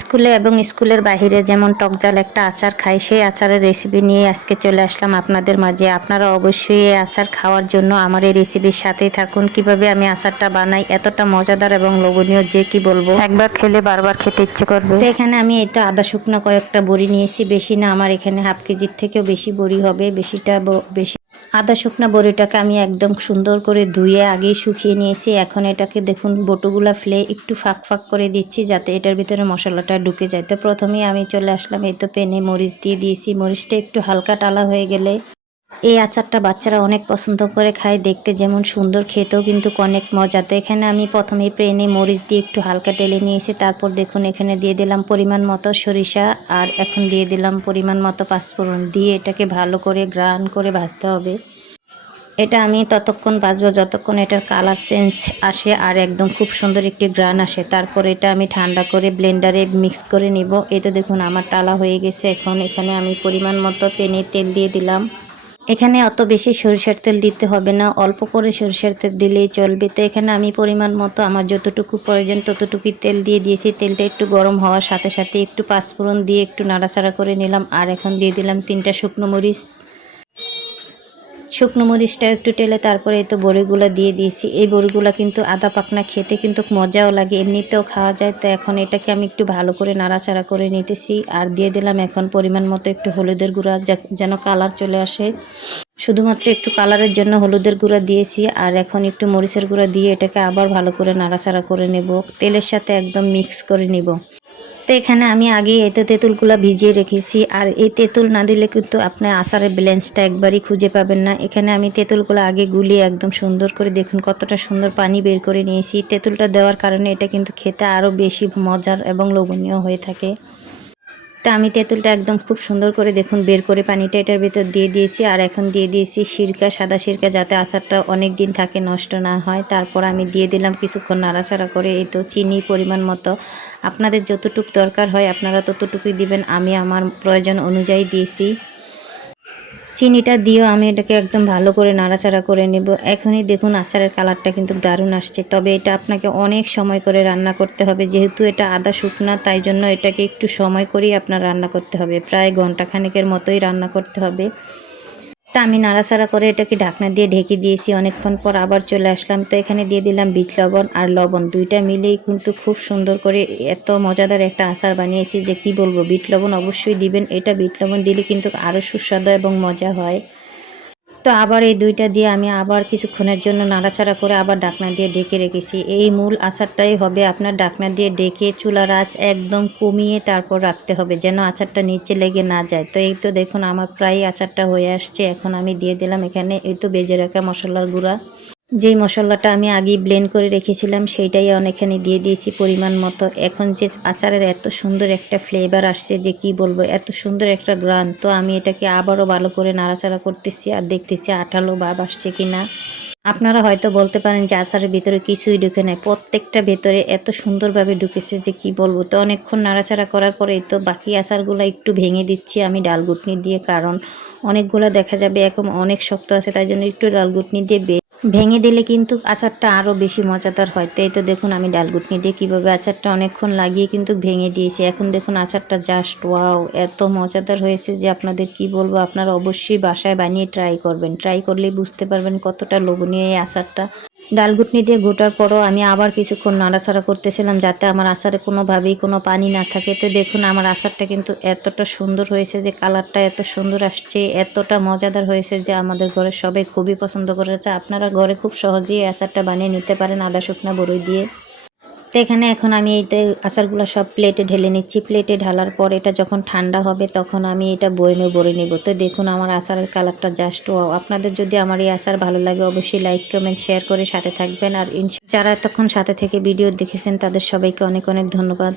স্কুলে এবং স্কুলের বাহিরে যেমন টকজাল একটা আচার খাই, সেই আচারের রেসিপি নিয়ে আজকে চলে আসলাম আপনাদের মাঝে। আপনারা অবশ্যই এই আচার খাওয়ার জন্য আমার এই রেসিপির সাথেই থাকুন। কিভাবে আমি আচারটা বানাই, এতটা মজাদার এবং লোভনীয় যে কি বলবো, একবার খেলে বারবার খেতে ইচ্ছে করবে। তো এখানে আমি এই তো আদা শুকনো কয়েকটা বড়ি নিয়েছি, বেশি না, আমার এখানে হাফ কেজির থেকেও বেশি বড়ি হবে। বেশি আদা শুকনা বড়িটাকে আমি একদম সুন্দর করে ধুয়ে আগেই শুকিয়ে নিয়েছি। এখন এটাকে দেখুন বটুগুলা ফেলে একটু ফাঁক ফাঁক করে দিচ্ছি যাতে এটার ভিতরে মশলাটা ঢুকে যায়। তো প্রথমেই আমি চলে আসলাম এই তো প্যানে মরিচ দিয়ে দিয়েছি। মরিচটা একটু হালকা টালা হয়ে গেলে, এই আচারটা বাচ্চারা অনেক পছন্দ করে খায়, দেখতে যেমন সুন্দর, খেতেও কিন্তু অনেক মজা। তো এখানে আমি প্রথমেই প্যানে মরিচ দিয়ে একটু হালকা টেলে নিয়েছি। তারপর দেখুন এখানে দিয়ে দিলাম পরিমাণ মতো সরিষা, আর এখন দিয়ে দিলাম পরিমাণ মতো পাঁচফোড়ন দিয়ে এটাকে ভালো করে গ্রাইন্ড করে ভাজতে হবে। এটা আমি ততক্ষণ ভাজবো যতক্ষণ এটার কালার চেঞ্জ আসে আর একদম খুব সুন্দর একটি গ্রান আসে। তারপর এটা আমি ঠান্ডা করে ব্লেন্ডারে মিক্স করে নিব। এতে দেখুন আমার টালা হয়ে গেছে। এখন এখানে আমি পরিমাণ মতো প্যানে তেল দিয়ে দিলাম। এখানে অত বেশি সরিষার তেল দিতে হবে না, অল্প করে সরিষার তেল দিলেই চলবে। তো এখানে আমি পরিমাণ মতো আমার যতটুকু প্রয়োজন ততটুকুই তেল দিয়ে দিয়েছি। তেলটা একটু গরম হওয়ার সাথে সাথে একটু পাঁচফোড়ন দিয়ে একটু নাড়াচাড়া করে নিলাম। আর এখন দিয়ে দিলাম 3টা শুকনো মরিচ। শুকনো মরিচটা একটু টেলে তারপরে এই তো বড়িগুলো দিয়ে দিয়েছি। এই বড়িগুলো কিন্তু আদা পাকনা খেতে কিন্তু মজাও লাগে, এমনিতেও খাওয়া যায়। তো এখন এটাকে আমি একটু ভালো করে নাড়াচাড়া করে নিতেছি। আর দিয়ে দিলাম এখন পরিমাণ মতো একটু হলুদের গুঁড়া, যেন কালার চলে আসে। শুধুমাত্র একটু কালারের জন্য হলুদের গুঁড়া দিয়েছি। আর এখন একটু মরিচের গুঁড়া দিয়ে এটাকে আবার ভালো করে নাড়াচাড়া করে নেব, তেলের সাথে একদম মিক্স করে নিব। তো এখানে আমি আগেই এই তো তেঁতুলগুলো ভিজিয়ে রেখেছি। আর এই তেঁতুল না দিলে কিন্তু আপনার আচারের ব্যালেন্সটা একবারই খুঁজে পাবেন না। এখানে আমি তেঁতুলগুলো আগে গুলিয়ে একদম সুন্দর করে দেখুন কতটা সুন্দর পানি বের করে নিয়েছি। তেঁতুলটা দেওয়ার কারণে এটা কিন্তু খেতে আরও বেশি মজার এবং লোভনীয় হয়ে থাকে। তা আমি তেঁতুলটা একদম খুব সুন্দর করে দেখুন বের করে পানিটা এটার ভিতর দিয়ে দিয়েছি। আর এখন দিয়ে দিয়েছি সিরকা, সাদা সিরকা, যাতে আচারটা অনেক দিন থাকে, নষ্ট না হয়। তারপর আমি দিয়ে দিলাম কিছুক্ষণ নাড়াচাড়া করে এই তো চিনি পরিমাণ মতো। আপনাদের যতটুকু দরকার হয় আপনারা ততটুকুই দিবেন, আমি আমার প্রয়োজন অনুযায়ী দিয়েছি। চিনিটা দিয়েও আমি এটাকে একদম ভালো করে নাড়াচাড়া করে নেব। এখনই দেখুন আচারের কালারটা কিন্তু দারুণ আসছে। তবে এটা আপনাকে অনেক সময় করে রান্না করতে হবে, যেহেতু এটা আদা শুকনা, তাই জন্য এটাকে একটু সময় করেই আপনার রান্না করতে হবে, প্রায় ঘন্টা খানেকের মতোই রান্না করতে হবে। তা আমি নাড়াচাড়া করে এটাকে ঢাকনা দিয়ে ঢেকে দিয়েছি। অনেকক্ষণ পর আবার চলে আসলাম। তো এখানে দিয়ে দিলাম বিট লবণ আর লবণ, দুইটা মিলেই কিন্তু খুব সুন্দর করে এত মজাদার একটা আচার বানিয়েছি যে কি বলবো। বিট লবণ অবশ্যই দিবেন, এটা বিট লবণ দিলে কিন্তু আরও সুস্বাদু এবং মজা হয়। তো আবার এই দুইটা দিয়ে আমি আবার কিছুক্ষণের জন্য নাড়াচাড়া করে আবার ঢাকনা দিয়ে ঢেকে রেখেছি। এই মূল আচারটাই হবে আপনার ঢাকনা দিয়ে ঢেকে চুলার আঁচ একদম কমিয়ে তারপর রাখতে হবে, যেন আচারটা নিচে লেগে না যায়। তো এই তো দেখুন আমার প্রায় আচারটা হয়ে আসছে। এখন আমি দিয়ে দিলাম এখানে এই তো বেজে রাখা মশলার গুঁড়া, যেই মশলাটা আমি আগেই ব্লেন্ড করে রেখেছিলাম সেইটাই অনেকখানি দিয়ে দিয়েছি পরিমাণ মতো। এখন যে আচারের এত সুন্দর একটা ফ্লেভার আসছে যে কি বলবো, এত সুন্দর একটা গ্রান। তো আমি এটাকে আবারও ভালো করে নাড়াচাড়া করতেছি আর দেখতেছি আঠালো ভাব আসছে কিনা। আপনারা হয়তো বলতে পারেন যে আচারের ভিতরে কিছুই ঢুকে নাই, প্রত্যেকটা ভেতরে এত সুন্দরভাবে ঢুকেছে যে কি বলবো। তো অনেকক্ষণ নাড়াচাড়া করার পরে তো বাকি আচারগুলো একটু ভেঙে দিচ্ছি আমি ডালঘুটনি দিয়ে, কারণ অনেকগুলো দেখা যাবে এখন অনেক শক্ত আছে, তাই জন্য একটু ডালঘুটনি দিয়ে ভেঙে দিলে কিন্তু আচারটা আরও বেশি মজাদার হয়। তো এই তো দেখুন আমি ডালঘুটনি দিয়ে কীভাবে আচারটা অনেকক্ষণ লাগিয়ে কিন্তু ভেঙে দিয়েছি। এখন দেখুন আচারটা জাস্ট ওয়াও, এত মজাদার হয়েছে যে আপনাদের কি বলবো। আপনারা অবশ্যই বাসায় বানিয়ে ট্রাই করবেন, ট্রাই করলেই বুঝতে পারবেন কতটা লোভনীয় এই আচারটা। ডালঘুটনি দিয়ে ঘোটার পরও আমি আবার কিছুক্ষণ নাড়াচাড়া করতেছিলাম যাতে আমার আচারে কোনোভাবেই কোনো পানি না থাকে। তো দেখুন আমার আচারটা কিন্তু এতটা সুন্দর হয়েছে যে কালারটা এত সুন্দর আসছে, এতটা মজাদার হয়েছে যে আমাদের ঘরে সবাই খুবই পছন্দ করেছে। আপনারা ঘরে খুব সহজেই আচারটা বানিয়ে নিতে পারেন আদা শুকনা বড়ি দিয়ে। তো এখানে এখন আমি এই আচারগুলো সব প্লেটে ঢেলে নিচ্ছি। প্লেটে ঢালার পর এটা যখন ঠান্ডা হবে তখন আমি এটা বয়মে ভরে নেব। তো দেখুন আমার আচারের কালারটা জাস্ট ওয়াও। আপনাদের যদি আমার এই আচার ভালো লাগে অবশ্যই লাইক কমেন্ট শেয়ার করে সাথে থাকবেন। আর যারা এতক্ষণ সাথে থেকে ভিডিও দেখেছেন তাদের সবাইকে অনেক অনেক ধন্যবাদ।